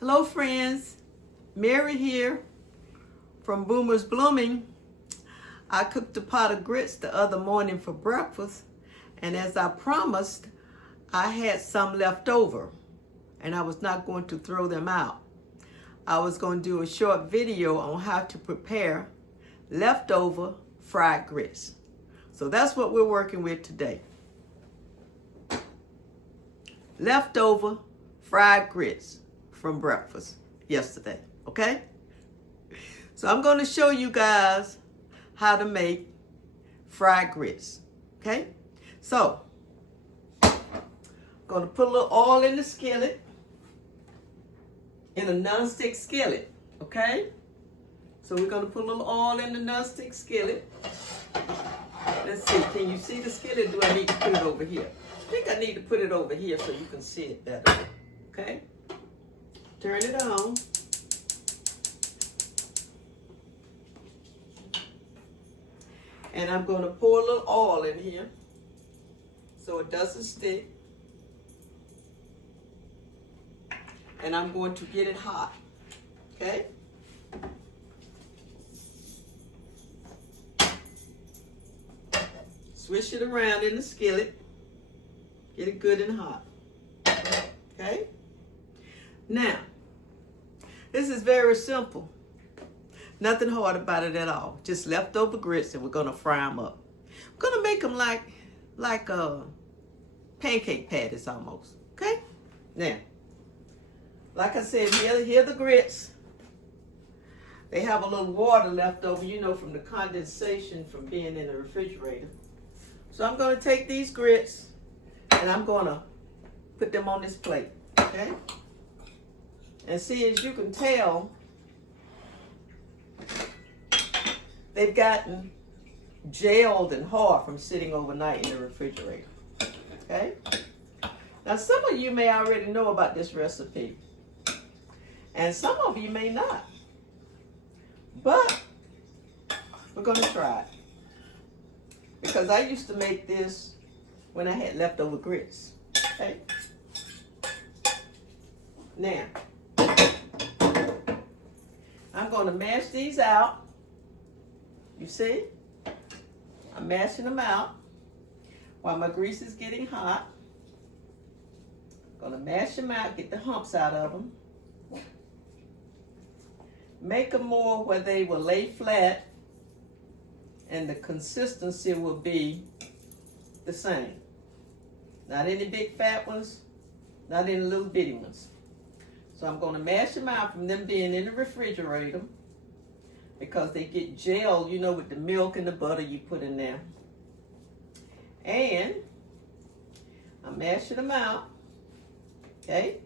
Hello friends, Mary here from Boomer's Blooming. I cooked a pot of grits the other morning for breakfast, and as I promised, I had some left over and I was not going to throw them out. I was going to do a short video on how to prepare leftover fried grits. So that's what we're working with today. Leftover fried grits from breakfast yesterday, okay? So I'm going to show you guys how to make fried grits, okay? So, I'm going to put a little oil in the skillet, in a non-stick skillet, okay? So we're going to put a little oil in the non-stick skillet. Let's see, can you see the skillet? Do I need to put it over here? I think I need to put it over here so you can see it better, okay? Turn it on. And I'm going to pour a little oil in here so it doesn't stick. And I'm going to get it hot, okay? Swish it around in the skillet. Get it good and hot, okay? Now, this is very simple. Nothing hard about it at all. Just leftover grits, and we're gonna fry them up. We're gonna make them like pancake patties almost, okay? Now, like I said, here are the grits. They have a little water left over, you know, from the condensation from being in the refrigerator. So I'm gonna take these grits and I'm gonna put them on this plate, okay? And see, as you can tell, they've gotten gelled and hard from sitting overnight in the refrigerator, okay? Now, some of you may already know about this recipe, and some of you may not, but we're gonna try it. Because I used to make this when I had leftover grits, okay? Now, I'm gonna mash these out. You see? I'm mashing them out while my grease is getting hot. Gonna mash them out, get the humps out of them. Make them more where they will lay flat and the consistency will be the same. Not any big fat ones, not any little bitty ones. So I'm going to mash them out from them being in the refrigerator because they get gelled, you know, with the milk and the butter you put in there. And I'm mashing them out, okay?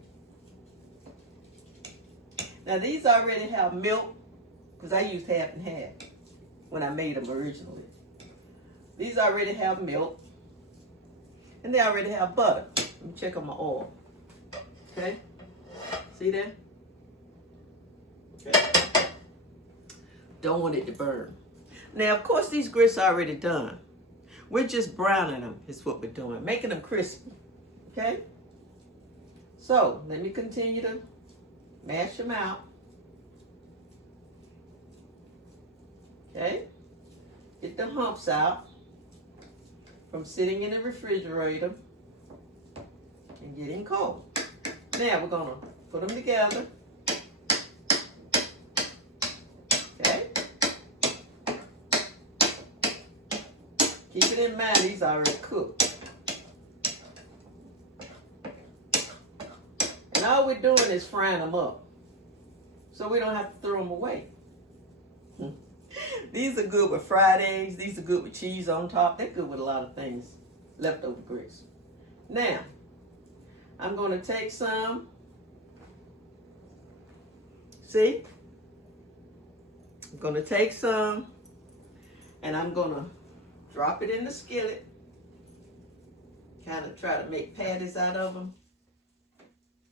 Now these already have milk because I used half and half when I made them originally. These already have milk and they already have butter. Let me check on my oil, okay? See that? Okay. Don't want it to burn. Now, of course, these grits are already done. We're just browning them is what we're doing, making them crispy, okay? So, let me continue to mash them out. Okay? Get the humps out from sitting in the refrigerator and getting cold. Now, we're going to put them together. Okay? Keep it in mind, these are already cooked. And all we're doing is frying them up. So we don't have to throw them away. These are good with fried eggs. These are good with cheese on top. They're good with a lot of things. Leftover grits. Now, I'm going to take some. See? I'm going to take some and I'm going to drop it in the skillet. Kind of try to make patties out of them.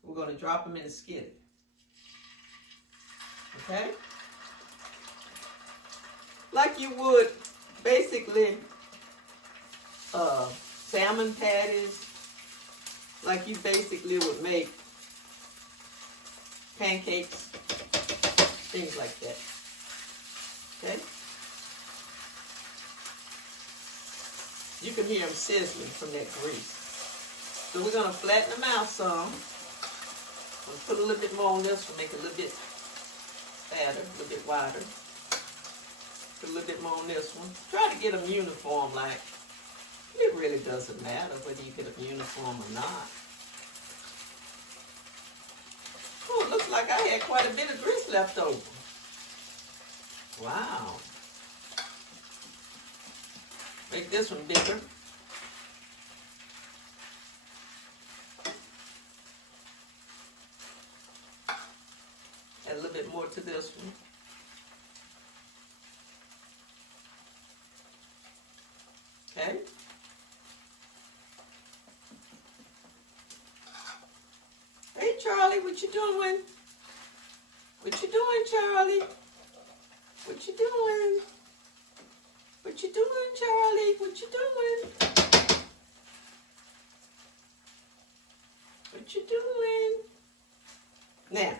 We're going to drop them in the skillet. Okay? Like you would basically salmon patties, like you basically would make pancakes, things like that. Okay? You can hear them sizzling from that grease. So we're going to flatten them out some. I'm going to put a little bit more on this one, make it a little bit fatter, a little bit wider. Put a little bit more on this one. Try to get them uniform, like, it really doesn't matter whether you get them uniform or not. Oh, it looks like I had quite a bit of grease left over. Wow. Make this one bigger. Add a little bit more to this one. Okay. Hey, Charlie, what you doing? What you doing, Charlie? What you doing? What you doing, Charlie? What you doing? What you doing? Now,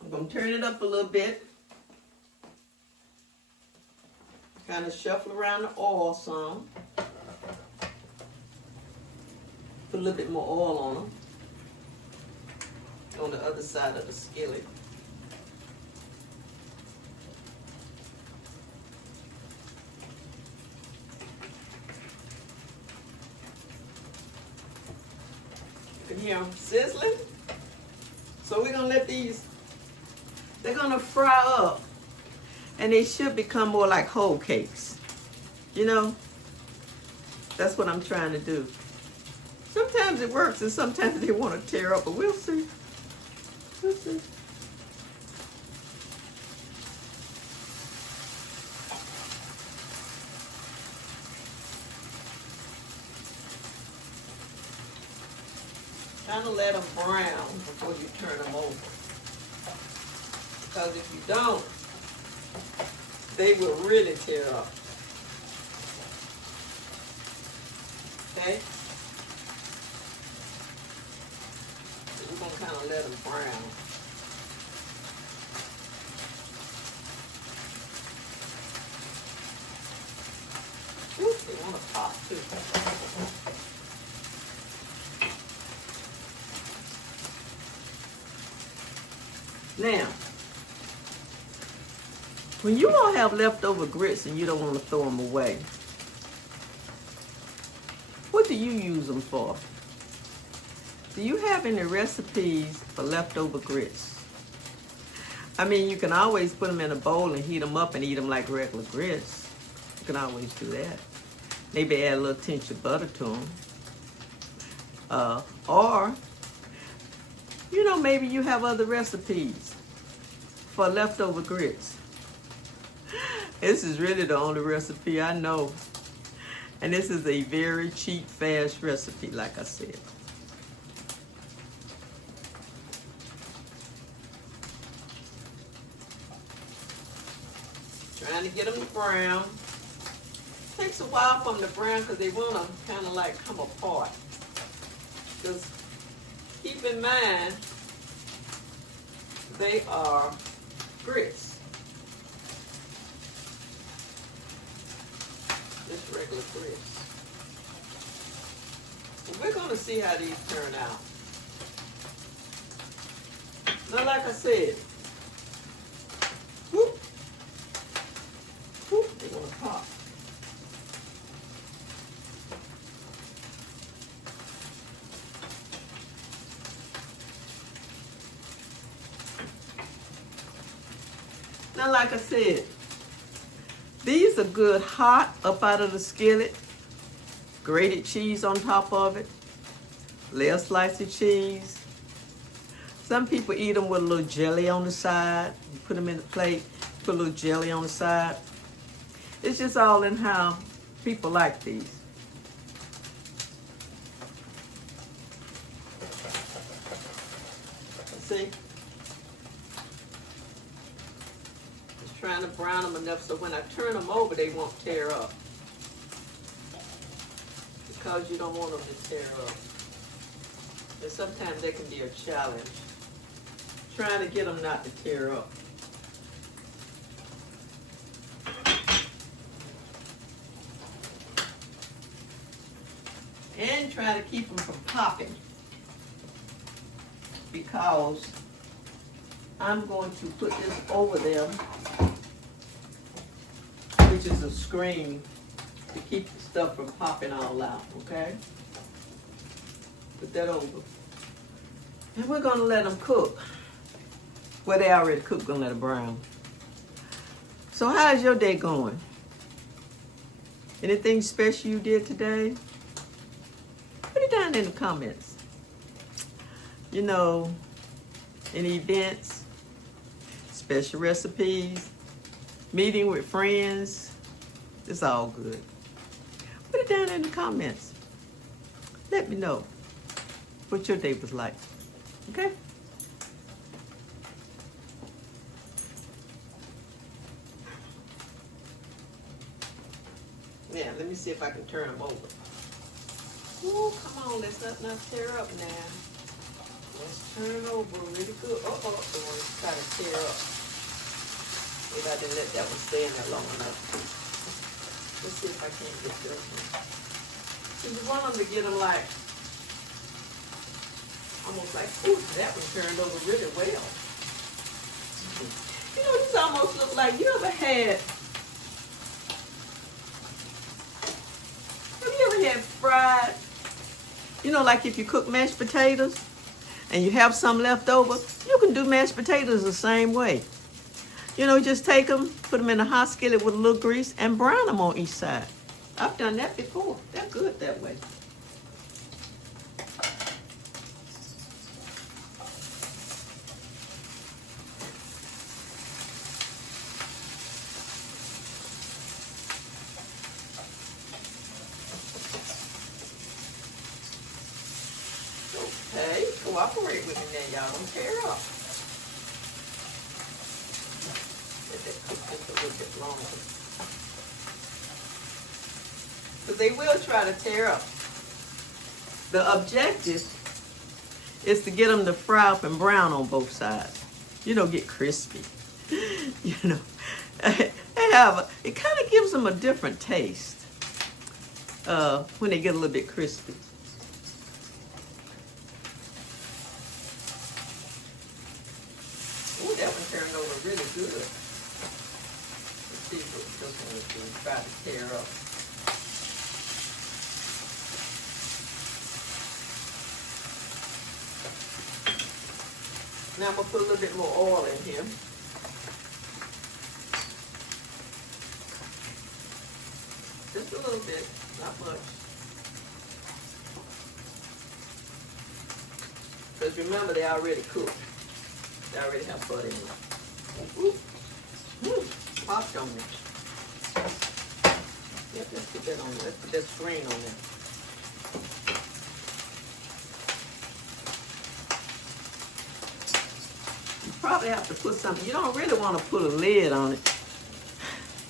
I'm going to turn it up a little bit. Kind of shuffle around the oil some. Put a little bit more oil on them. On the other side of the skillet. You can hear them sizzling. So we're going to let these, they're going to fry up. And they should become more like whole cakes. You know? That's what I'm trying to do. Sometimes it works and sometimes they want to tear up, but we'll see. We'll see. Kind of let them brown before you turn them over. Because if you don't, they will really tear up. Okay? So we're going to kind of let them brown. Ooh, they want to pop too. Now, when you all have leftover grits and you don't want to throw them away, what do you use them for? Do you have any recipes for leftover grits? I mean, you can always put them in a bowl and heat them up and eat them like regular grits. You can always do that. Maybe add a little tinge of butter to them. Or, you know, maybe you have other recipes for leftover grits. This is really the only recipe I know. And this is a very cheap, fast recipe, like I said. Trying to get them to brown. Takes a while for them to brown because they want to kind of like come apart. Because keep in mind, they are grits. Just regular grits. Well, we're going to see how these turn out. Now, like I said, whoop, whoop, they're going to pop. Now, like I said, these are good hot up out of the skillet. Grated cheese on top of it. Lay a slice of cheese. Some people eat them with a little jelly on the side. You put them in the plate, put a little jelly on the side. It's just all in how people like these. See? Trying to brown them enough so when I turn them over, they won't tear up. because you don't want them to tear up. And sometimes that can be a challenge, trying to get them not to tear up. And try to keep them from popping, because I'm going to put this over them, which is a screen to keep the stuff from popping all out, okay? Put that over. And we're gonna let them cook. Well, they already cooked, gonna let it brown. So how's your day going? Anything special you did today? Put it down in the comments. You know, any events, special recipes, meeting with friends, it's all good. Put it down in the comments. Let me know what your day was like, okay? Yeah, let me see if I can turn them over. Ooh, come on, let's not tear up now. Let's turn over really good. Oh, don't want to try to tear up. Maybe I didn't let that one stay in there long enough. Let's see if I can't get this one. So you want them to get them like, almost like, ooh, that one turned over really well. You know, this almost looks like, you ever had fried, you know, like if you cook mashed potatoes and you have some left over, you can do mashed potatoes the same way. You know, just take them, put them in a hot skillet with a little grease and brown them on each side. I've done that before. They're good that way. Okay, cooperate with me now, y'all. Don't tear up. Let that cook just a little bit longer. But they will try to tear up. The objective is to get them to fry up and brown on both sides. You know, get crispy. You know, it kind of gives them a different taste when they get a little bit crispy. Ooh, that one turned over really good. Let's see what this one is going to try to tear up. Now I'm going to put a little bit more oil in here. Just a little bit, not much. Because remember, they already cooked. They already have butter in them. Popped on me. Yep, let's put that on there. Let's put that screen on there. Probably have to put something. You don't really want to put a lid on it.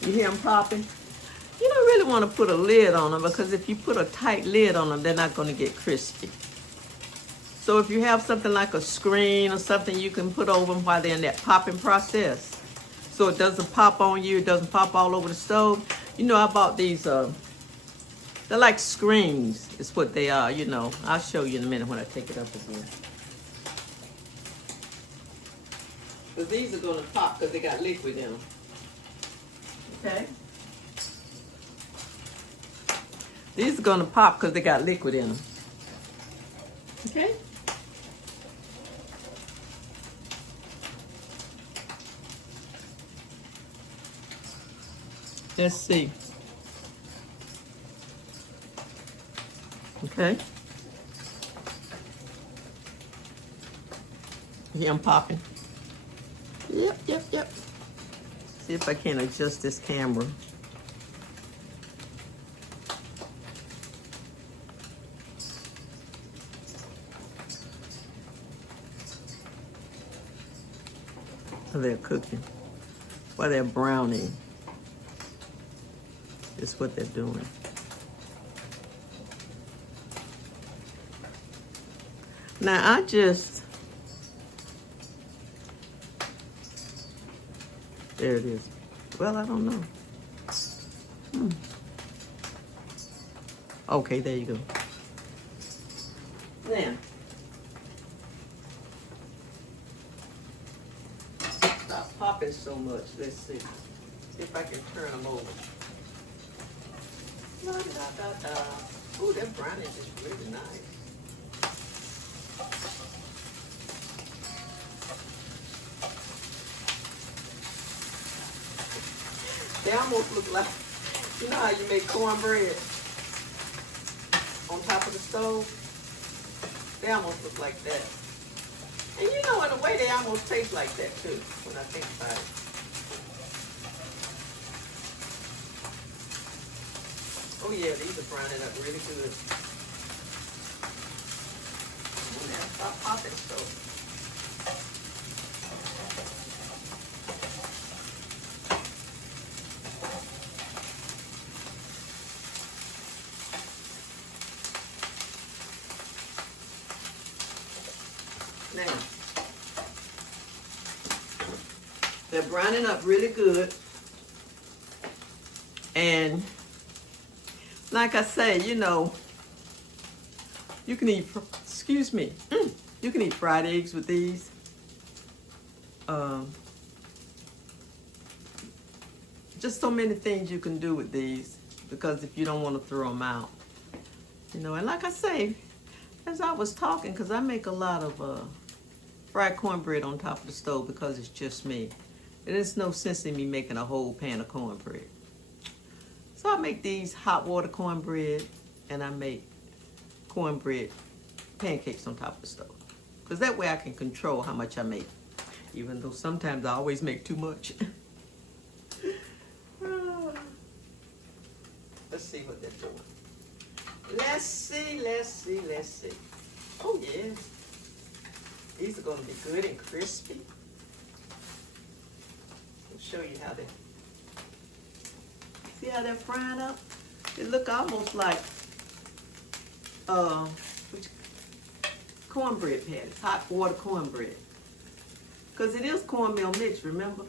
You hear them popping? You don't really want to put a lid on them, because if you put a tight lid on them, they're not going to get crispy. So if you have something like a screen or something, you can put over them while they're in that popping process, so it doesn't pop on you, it doesn't pop all over the stove. You know, I bought these, they're like screens, is what they are, you know. I'll show you in a minute when I take it up again. But these are going to pop because they got liquid in them. Okay? These are going to pop because they got liquid in them. Okay? Let's see. Okay? Yeah, I'm popping. Yep. See if I can adjust this camera. They're cooking while they're browning. Is what they're doing. Now there it is. Well, I don't know. Okay, there you go. Now, stop popping so much. Let's see. See if I can turn them over. Da, da, da, da. Ooh, that brownie is really nice. They almost look like, you know how you make cornbread on top of the stove? They almost look like that. And you know, in a way, they almost taste like that too, when I think about it. Oh yeah, these are browning up really good. Now, stop popping so. Now, they're browning up really good. And like I say, you know, you can eat, you can eat fried eggs with these. Just so many things you can do with these, because if you don't want to throw them out. You know, and like I say, as I was talking, because I make a lot of fried cornbread on top of the stove because it's just me. And there's no sense in me making a whole pan of cornbread. So I make these hot water cornbread, and I make cornbread pancakes on top of the stove. Because that way I can control how much I make. Even though sometimes I always make too much. Let's see what they're doing. Let's see. Oh yeah. These are going to be good and crispy. I'll show you how they... See how they're frying up? They look almost like cornbread patties, hot water cornbread. Because it is cornmeal mix, remember?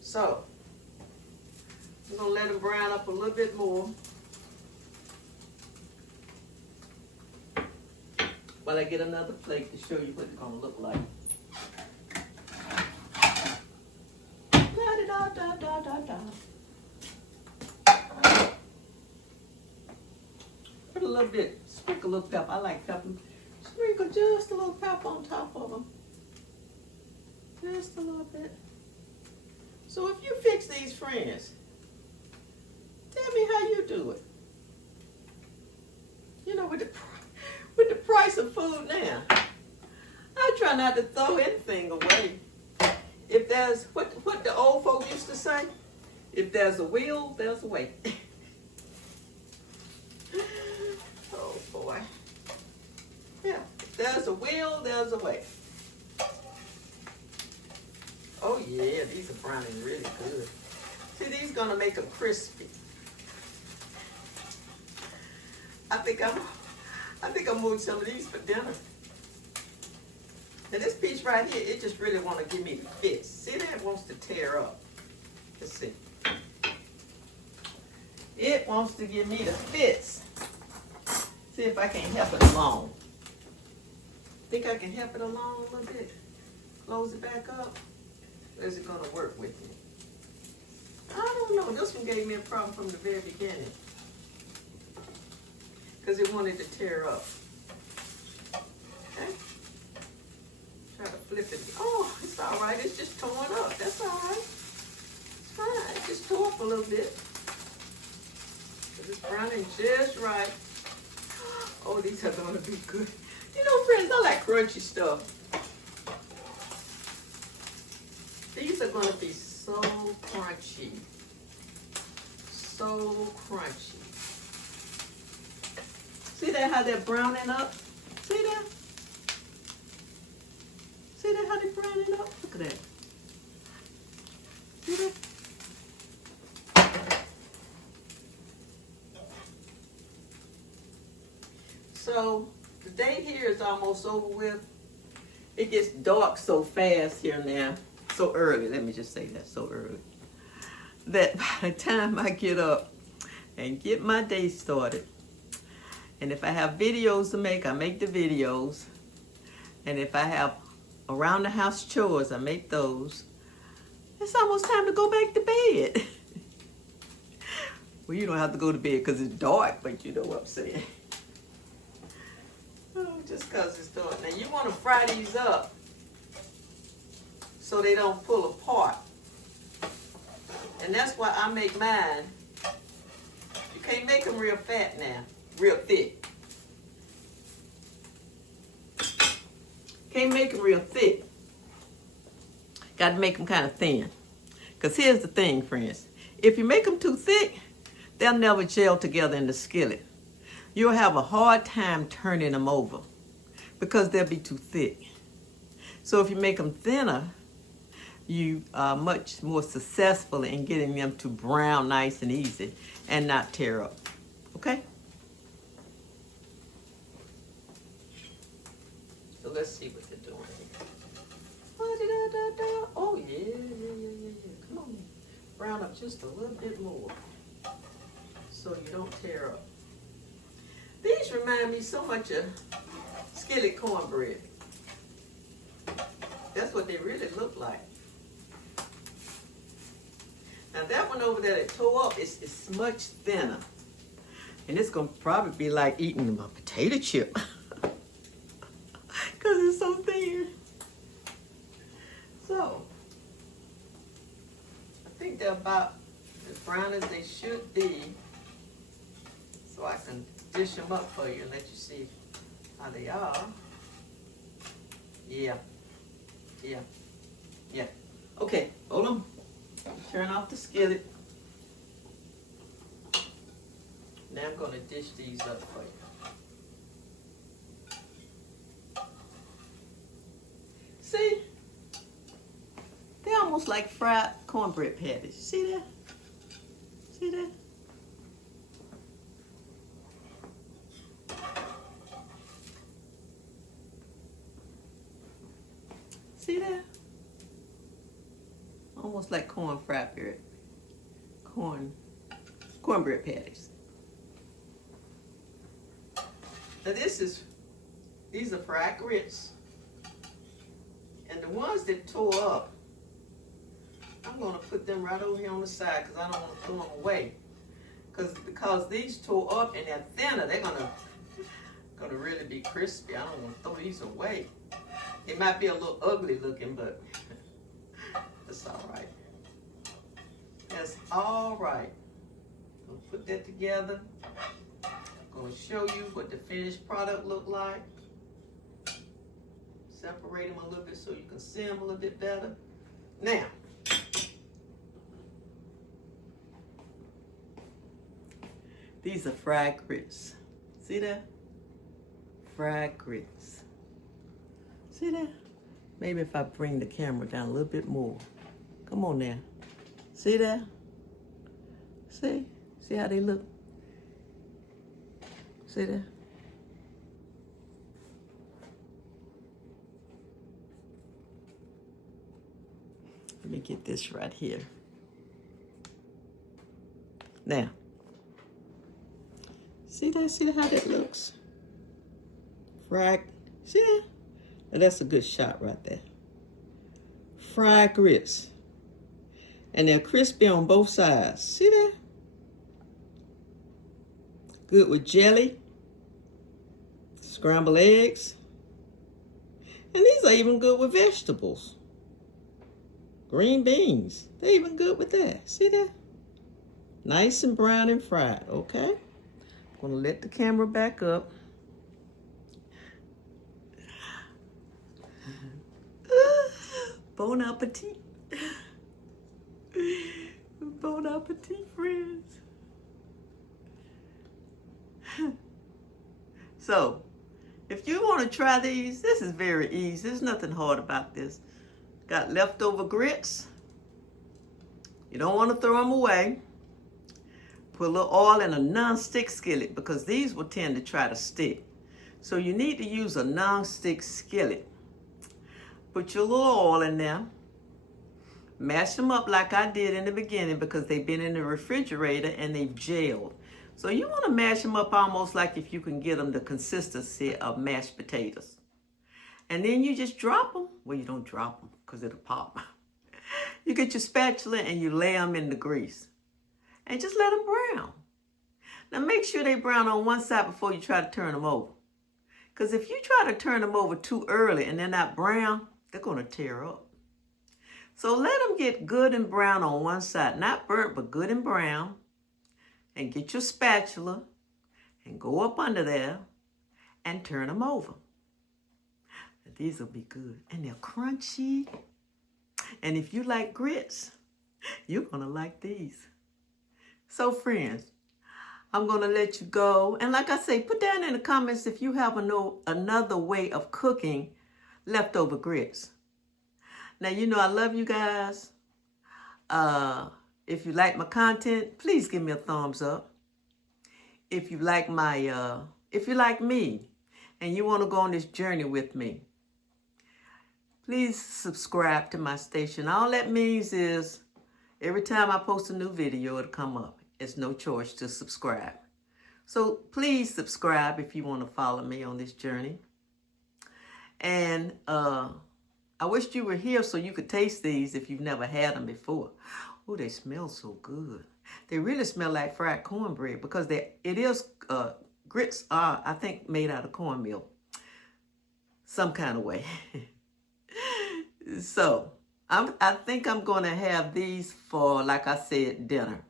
So, I'm going to let them brown up a little bit more while I get another plate to show you what it's going to look like. Put a little bit, sprinkle a little pepper. I like pepper. Sprinkle just a little pepper on top of them. Just a little bit. So if you fix these friends, tell me how you do it. You know, with the price of food now, I try not to throw anything away. If there's, what the old folk used to say, if there's a will, there's a way. Oh boy. Yeah, if there's a will, there's a way. Oh yeah, these are browning really good. See, these gonna make them crispy. I think I'm moving some of these for dinner. Now this piece right here, it just really want to give me the fits. See that? It wants to tear up. Let's see. It wants to give me the fits. See if I can help it along. Think I can help it along a little bit? Close it back up? Or is it going to work with me? I don't know. This one gave me a problem from the very beginning. Because it wanted to tear up. Okay? Try to flip it. Oh, it's all right. It's just torn up. That's all right. It's fine. It just tore up a little bit. It's browning just right. Oh, these are going to be good. You know, friends, I like crunchy stuff. These are going to be so crunchy. So crunchy. See that, how they're browning up? See that? See that, how they're browning up? Look at that. See that? So the day here is almost over with. It gets dark so fast here now. So early, let me just say that, so early. That by the time I get up and get my day started, and if I have videos to make, I make the videos. And if I have around the house chores, I make those. It's almost time to go back to bed. Well, you don't have to go to bed because it's dark, but you know what I'm saying. Oh, just because it's dark. Now, you want to fry these up so they don't pull apart. And that's why I make mine. You can't make them real fat now, real thick. Can't make them real thick. Got to make them kind of thin. Because here's the thing, friends. If you make them too thick, they'll never gel together in the skillet. You'll have a hard time turning them over because they'll be too thick. So if you make them thinner, you are much more successful in getting them to brown nice and easy and not tear up. Okay? So let's see what they're doing here. Oh, yeah. Come on. Brown up just a little bit more so you don't tear up. These remind me so much of skillet cornbread. That's what they really look like. Now that one over there that tore up is much thinner. And it's going to probably be like eating a potato chip. Because it's so thin. So, I think they're about as brown as they should be. So I can dish them up for you and let you see how they are. Yeah. Okay, hold on. Turn off the skillet. Now I'm going to dish these up for you. See? They're almost like fried cornbread patties. See that? See that? See that? Almost like cornbread patties. Now these are fried grits. And the ones that tore up, I'm going to put them right over here on the side because I don't want to throw them away. Because these tore up and they're thinner, they're gonna really be crispy. I don't want to throw these away. It might be a little ugly looking, but that's all right. That's all right. We'll put that together. I'm going to show you what the finished product look like. Separate them a little bit so you can see them a little bit better. Now, these are fried grits. See that? Fried grits. See that? Maybe if I bring the camera down a little bit more. Come on now. See that? See? See how they look? See that? Let me get this right here. Now, see that? See how that looks? Fried, see that? Now that's a good shot right there. Fried grits. And they're crispy on both sides. See that? Good with jelly, scrambled eggs. And these are even good with vegetables. Green beans. They're even good with that. See that? Nice and brown and fried, okay? I'm gonna let the camera back up. Bon appetit. Bon appetit, friends. So, if you want to try these, this is very easy. There's nothing hard about this. Got leftover grits. You don't want to throw them away. Put a little oil in a non-stick skillet because these will tend to try to stick. So you need to use a non-stick skillet. Put your little oil in there. Mash them up like I did in the beginning because they've been in the refrigerator and they've gelled. So you want to mash them up almost like if you can get them the consistency of mashed potatoes. And then you just drop them. Well, you don't drop them because it'll pop. You get your spatula and you lay them in the grease. And just let them brown. Now make sure they brown on one side before you try to turn them over. Because if you try to turn them over too early and they're not brown, they're going to tear up. So let them get good and brown on one side. Not burnt, but good and brown. And get your spatula and go up under there and turn them over. These will be good. And they're crunchy. And if you like grits, you're going to like these. So friends, I'm going to let you go. And like I say, put down in the comments if you have another way of cooking leftover grits. Now, you know I love you guys. If you like my content, please give me a thumbs up. If you like if you like me and you want to go on this journey with me, please subscribe to my station. All that means is every time I post a new video, it'll come up. It's no choice to subscribe. So please subscribe if you want to follow me on this journey. And I wished you were here so you could taste these if you've never had them before. Oh, they smell so good. They really smell like fried cornbread because grits are, I think, made out of cornmeal. Some kind of way. So I think I'm going to have these for, like I said, dinner.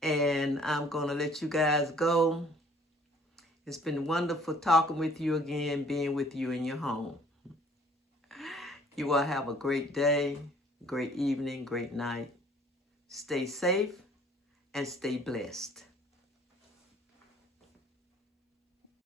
And I'm going to let you guys go. It's been wonderful talking with you again, being with you in your home. You all have a great day, great evening, great night. Stay safe and stay blessed.